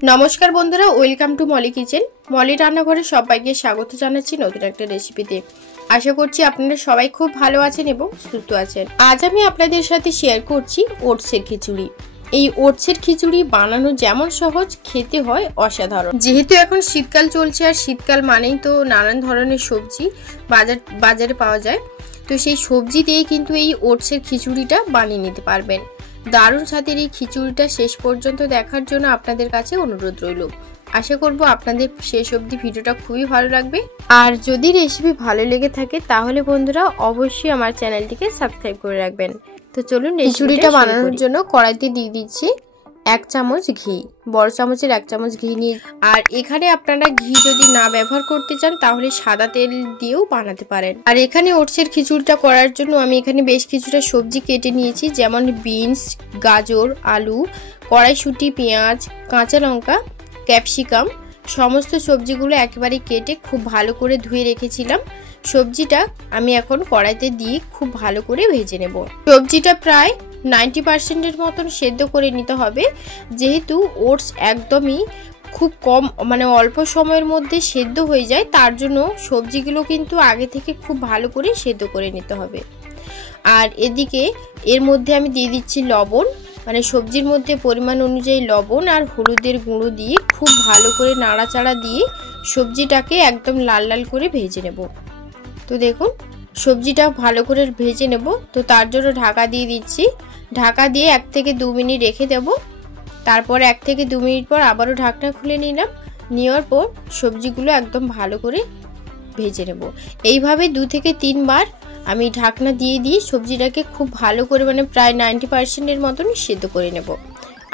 नमस्कार बंधुरा welcome to मली किचेन। मली रान्नाघरे सबाइके स्वागत जानाच्छि नतुन एकटा रेसिपिते। आशा करछि आपनारा सबाई खूब भालो आछेन एबं सुस्थ आछेन। आज आमि आपनादेर साथे शेयर करछि ओट्सेर खिचुड़ी। এই ওটসের খিচুড়ি বানানো যেমন সহজ খেতে হয় অসাধারণ। যেহেতু এখন শীতকাল চলছে আর শীতকাল মানেই তো নানান ধরনের সবজি বাজারে পাওয়া যায়, তো সেই সবজি দিয়ে কিন্তু এই ওটসের খিচুড়িটা বানিয়ে নিতে পারবেন। দারুণ স্বাদের এই খিচুড়িটা শেষ পর্যন্ত দেখার জন্য আপনাদের কাছে অনুরোধ রইল। আশা করব আপনাদের শেষ অবধি ভিডিওটা খুবই ভালো লাগবে। আর যদি রেসিপি ভালো লেগে থাকে তাহলে বন্ধুরা অবশ্যই আমার চ্যানেলটিকে সাবস্ক্রাইব করে রাখবেন। তো চলুন খিচুড়িটা বানানোর জন্য কড়াইতে দিয়ে দিচ্ছি 1 চামচ ঘি। বড় চামচের 1 চামচ ঘি নিয়ে, আর এখানে আপনারা ঘি যদি না ব্যবহার করতে চান তাহলে সাদা তেল দিয়েও বানাতে পারেন। আর এখানে ওটসের খিচুড়িটা করার জন্য আমি এখানে বেশ কিছুটা সবজি কেটে নিয়েছি, যেমন বিনস, গাজর, আলু, কড়াইশুঁটি, পেঁয়াজ, কাঁচা লঙ্কা, ক্যাপসিকাম। সমস্ত সবজিগুলো একেবারে কেটে খুব ভালো করে ধুয়ে রেখেছিলাম। সবজিটা আমি এখন কড়াইতে দিয়ে খুব ভালো করে ভেজে নেব। সবজিটা প্রায় 90% মতন সেদ্ধ করে নিতে হবে, যেহেতু ওটস একদমই খুব কম অল্প সময়ের মধ্যে সেদ্ধ হয়ে যায়, তার জন্য সবজিগুলো কিন্তু আগে থেকে খুব ভালো করে সেদ্ধ করে নিতে হবে। আর এদিকে এর মধ্যে আমি দিয়ে দিচ্ছি লবণ, সবজির মধ্যে পরিমাণ অনুযায়ী লবণ আর হলুদের গুঁড়ো দিয়ে খুব ভালো করে নাড়াচাড়া দিয়ে সবজিটাকে একদম লাল লাল করে ভেজে নেব। তো দেখুন সবজিটা ভালো করে ভেজে নেব, তো তার জন্য ঢাকা দিয়ে দিচ্ছি। ঢাকা দিয়ে 1 থেকে 2 মিনিট রেখে দেব। তারপর 1 থেকে 2 মিনিট পর আবারও ঢাকনা খুলে নিলাম। নেওয়ার পর সবজিগুলো একদম ভালো করে ভেজে নেব। এইভাবে 2 থেকে 3 বার আমি ঢাকনা দিয়ে দিয়ে সবজিটাকে খুব ভালো করে প্রায় 90% মতন সেদ্ধ করে নেব।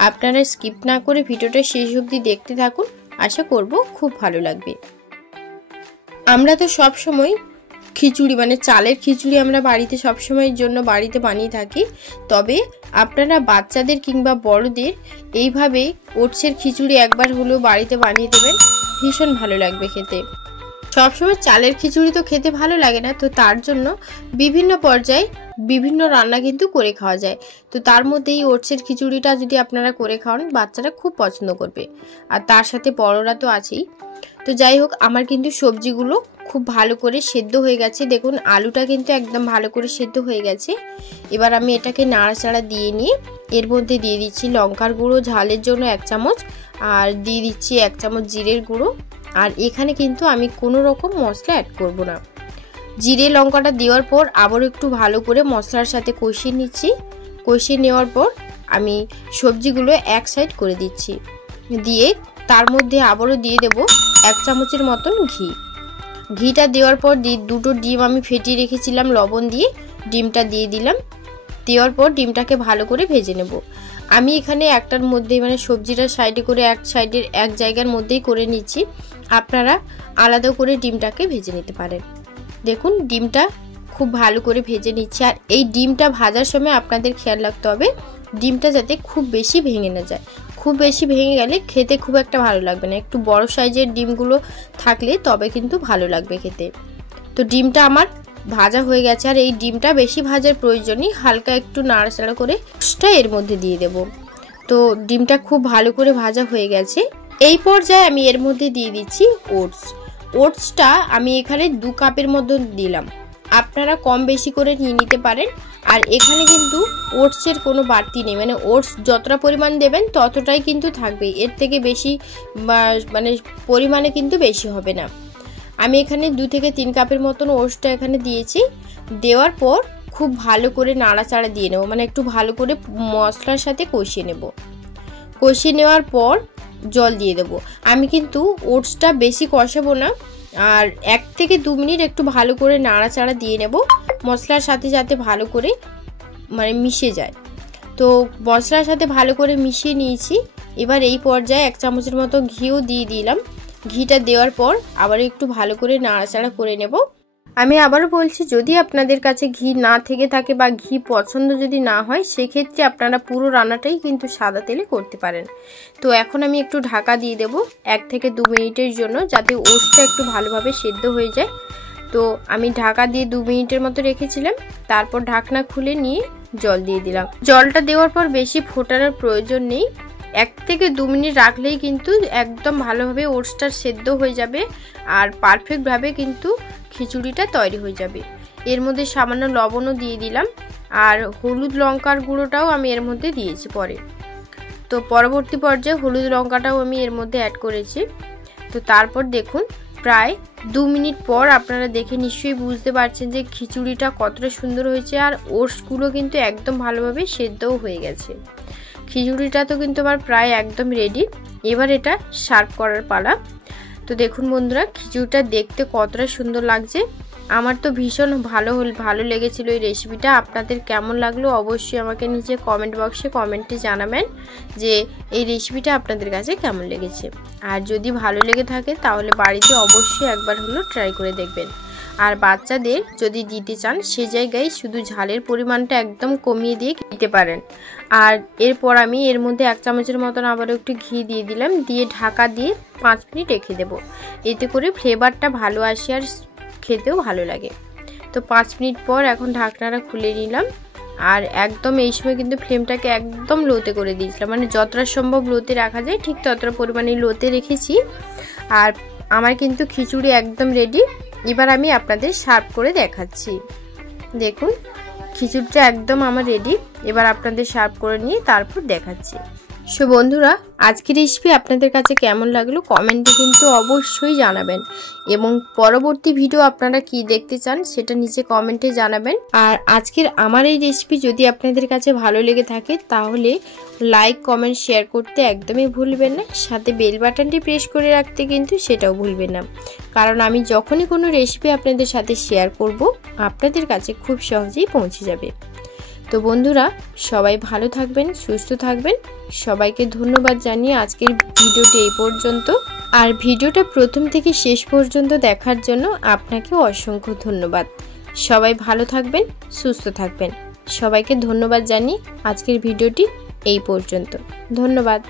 আপনারা স্কিপ না করে ভিডিওটা শেষ অবধি দেখতে থাকুন, আশা করব খুব ভালো লাগবে। আমরা তো সব সময় খিচুড়ি চালের খিচুড়ি আমরা বাড়িতে সব সময়ের জন্য বাড়িতে বানিয়ে থাকি, তবে আপনারা বাচ্চাদের কিংবা বড়দের এইভাবে ওটসের খিচুড়ি একবার হলেও বাড়িতে বানিয়ে দেবেন, ভীষণ ভালো লাগবে খেতে। সবসময় চালের খিচুড়ি তো খেতে ভালো লাগে না, তো তার জন্য বিভিন্ন পর্যায়ে বিভিন্ন রান্না কিন্তু করে খাওয়া যায়। তো তার মধ্যে এই ওটসের খিচুড়িটা যদি আপনারা করে খাওয়ান বাচ্চারা খুব পছন্দ করবে, আর তার সাথে বড়রা তো আছেই। তো যাই হোক, আমার কিন্তু সবজিগুলো খুব ভালো করে সেদ্ধ হয়ে গেছে। দেখুন আলুটা কিন্তু একদম ভালো করে সেদ্ধ হয়ে গেছে। এবার আমি এটাকে নাড়াচাড়া দিয়ে নিয়ে এর মধ্যে দিয়ে দিচ্ছি লঙ্কার গুঁড়ো ঝালের জন্য 1 চামচ, আর দিয়ে দিচ্ছি 1 চামচ জিরের গুঁড়ো। আর এখানে কিন্তু আমি কোনো রকম মশলা অ্যাড করব না। জিরে লঙ্কাটা দেওয়ার পর আবারও একটু ভালো করে মশলার সাথে কষিয়ে নিচ্ছি। কষিয়ে নেওয়ার পর আমি সবজিগুলো এক সাইড করে দিচ্ছি, দিয়ে তার মধ্যে আবারও দিয়ে দেব 1 চামচের মতন ঘি। ঘিটা দেওয়ার পর দুটো ডিম আমি ফেটিয়ে রেখেছিলাম লবণ দিয়ে, ডিমটা দিয়ে দিলাম। দেওয়ার পর ডিমটাকে ভালো করে ভেজে নেব। আমি এখানে একটার মধ্যে সবজিটা সাইডে করে এক জায়গার মধ্যেই করে নিচ্ছি, আপনারা আলাদা করে ডিমটাকে ভেজে নিতে পারেন। দেখুন ডিমটা খুব ভালো করে ভেজে নিচ্ছি। আর এই ডিমটা ভাজার সময় আপনাদের খেয়াল রাখতে হবে ডিমটা যাতে খুব বেশি ভেঙে না যায়। খুব বেশি ভেঙে গেলে খেতে খুব একটা ভালো লাগবে না। একটু বড় সাইজের ডিমগুলো থাকলে তবে কিন্তু ভালো লাগবে খেতে। তো ডিমটা আমার ভাজা হয়ে গেছে, আর এই ডিমটা বেশি ভাজার প্রয়োজন নেই, হালকা একটু নাড়াচাড়া করে ওটসটা এর মধ্যে দিয়ে দেব। তো ডিমটা খুব ভালো করে ভাজা হয়ে গেছে। এই পর্যায়ে আমি এর মধ্যে দিয়ে দিচ্ছি ওটসটা আমি এখানে 2 কাপের মধ্যে দিলাম, আপনারা কম বেশি করে নিয়ে নিতে পারেন। আর এখানে কিন্তু ওটসের কোনো বাড়তি নেই, ওটস যতটা পরিমাণ দেবেন ততটাই কিন্তু থাকবে, এর থেকে বেশি পরিমাণে কিন্তু বেশি হবে না। আমি এখানে 2 থেকে 3 কাপের মতন ওটসটা এখানে দিয়েছি। দেওয়ার পর খুব ভালো করে নাড়াচাড়া দিয়ে নেব, একটু ভালো করে মশলার সাথে কষিয়ে নেব। কষিয়ে নেওয়ার পর জল দিয়ে দেব। আমি কিন্তু ওটসটা বেশি কষাবো না, আর 1 থেকে 2 মিনিট একটু ভালো করে নাড়াচাড়া দিয়ে নেব মশলার সাথে, যাতে ভালো করে মিশে যায়। তো মশলার সাথে ভালো করে মিশিয়ে নিয়েছি। এবার এই পর্যায়ে 1 চামচের মতো ঘিও দিয়ে দিলাম। ঘিটা দেওয়ার পর আবার একটু ভালো করে নাড়াচাড়া করে নেব। আমি আবারও বলছি, যদি আপনাদের কাছে ঘি না থেকে থাকে বা ঘি পছন্দ যদি না হয়, সেক্ষেত্রে আপনারা পুরো রান্নাটাই কিন্তু সাদা তেলে করতে পারেন। তো এখন আমি একটু ঢাকা দিয়ে দেব 1 থেকে 2 মিনিটের জন্য, যাতে ওটসটা একটু ভালোভাবে সেদ্ধ হয়ে যায়। তো আমি ঢাকা দিয়ে 2 মিনিটের মতো রেখেছিলাম। তারপর ঢাকনা খুলে নিয়ে জল দিয়ে দিলাম। জলটা দেওয়ার পর বেশি ফোটানোর প্রয়োজন নেই, 1 থেকে 2 মিনিট রাখলেই কিন্তু একদম ভালোভাবে ওটসটা সেদ্ধ হয়ে যাবে আর পারফেক্টভাবে কিন্তু খিচুড়িটা তৈরি হয়ে যাবে। এর মধ্যে সামান্য লবণও দিয়ে দিলাম আর হলুদ লঙ্কার গুঁড়োটাও আমি এর মধ্যে দিয়েছি পরে। তো পরবর্তী পর্যায়ে হলুদ লঙ্কাটাও আমি এর মধ্যে অ্যাড করেছি। তো তারপর দেখুন প্রায় 2 মিনিট পর আপনারা দেখে নিশ্চয়ই বুঝতে পারছেন যে খিচুড়িটা কতটা সুন্দর হয়েছে আর ওটসগুলো কিন্তু একদম ভালোভাবে সেদ্ধও হয়ে গেছে। খিচুড়িটা তো কিন্তু আমার প্রায় একদম রেডি। এবার এটা সার্ভ করার পালা। তো দেখুন বন্ধুরা খিচুড়িটা দেখতে কতটা সুন্দর লাগছে। আমার তো ভীষণ ভালো লেগেছিল এই রেসিপিটা। আপনাদের কেমন লাগলো অবশ্যই আমাকে নিচে কমেন্ট বক্সে কমেন্টে জানাবেন যে এই রেসিপিটা আপনাদের কাছে কেমন লেগেছে। আর যদি ভালো লেগে থাকে তাহলে বাড়িতে অবশ্যই একবার হলো ট্রাই করে দেখবেন। আর বাচ্চাদের যদি দিতে চান সে জায়গায় শুধু ঝালের পরিমাণটা একদম কমিয়ে দিয়ে দিতে পারেন। আর এরপর আমি এর মধ্যে 1 চামচের মতন আবারও একটু ঘি দিয়ে দিলাম, দিয়ে ঢাকা দিয়ে 5 মিনিট রেখে দেবো। এতে করে ফ্লেভারটা ভালো আসে আর খেতেও ভালো লাগে। তো 5 মিনিট পর এখন ঢাকনাটা খুলে নিলাম আর একদম এই সময় কিন্তু ফ্লেমটাকে একদম লোতে করে দিয়েছিলাম, মানে যতটা সম্ভব লোতে রাখা যায় ঠিক ততটা পরিমাণে লোতে রেখেছি। আর আমার কিন্তু খিচুড়ি একদম রেডি। এবার আমি আপনাদের সার্ভ করে দেখাচ্ছি। দেখুন খিচুড়িটা একদম আমার রেডি। এবার আপনাদের সার্ভ করে নিয়ে তারপর দেখাচ্ছি। সো বন্ধুরা আজকের রেসিপি আপনাদের কাছে কেমন লাগলো কমেন্টে কিন্তু অবশ্যই জানাবেন এবং পরবর্তী ভিডিও আপনারা কি দেখতে চান সেটা নিচে কমেন্টে জানাবেন। আর আজকের আমার এই রেসিপি যদি আপনাদের কাছে ভালো লেগে থাকে তাহলে লাইক কমেন্ট শেয়ার করতে একদমই ভুলবেন না, সাথে বেল বাটনটি প্রেস করে রাখতে কিন্তু সেটাও ভুলবেন না, কারণ আমি যখনই কোনো রেসিপি আপনাদের সাথে শেয়ার করব আপনাদের কাছে খুব সহজেই পৌঁছে যাবে। তো বন্ধুরা সবাই ভালো থাকবেন, সুস্থ থাকবেন। সবাইকে ধন্যবাদ জানিয়ে আজকের ভিডিওটি এই পর্যন্ত। আর ভিডিওটা প্রথম থেকে শেষ পর্যন্ত দেখার জন্য আপনাকে অসংখ্য ধন্যবাদ। সবাই ভালো থাকবেন, সুস্থ থাকবেন। সবাইকে ধন্যবাদ জানিয়ে আজকের ভিডিওটি এই পর্যন্ত। ধন্যবাদ।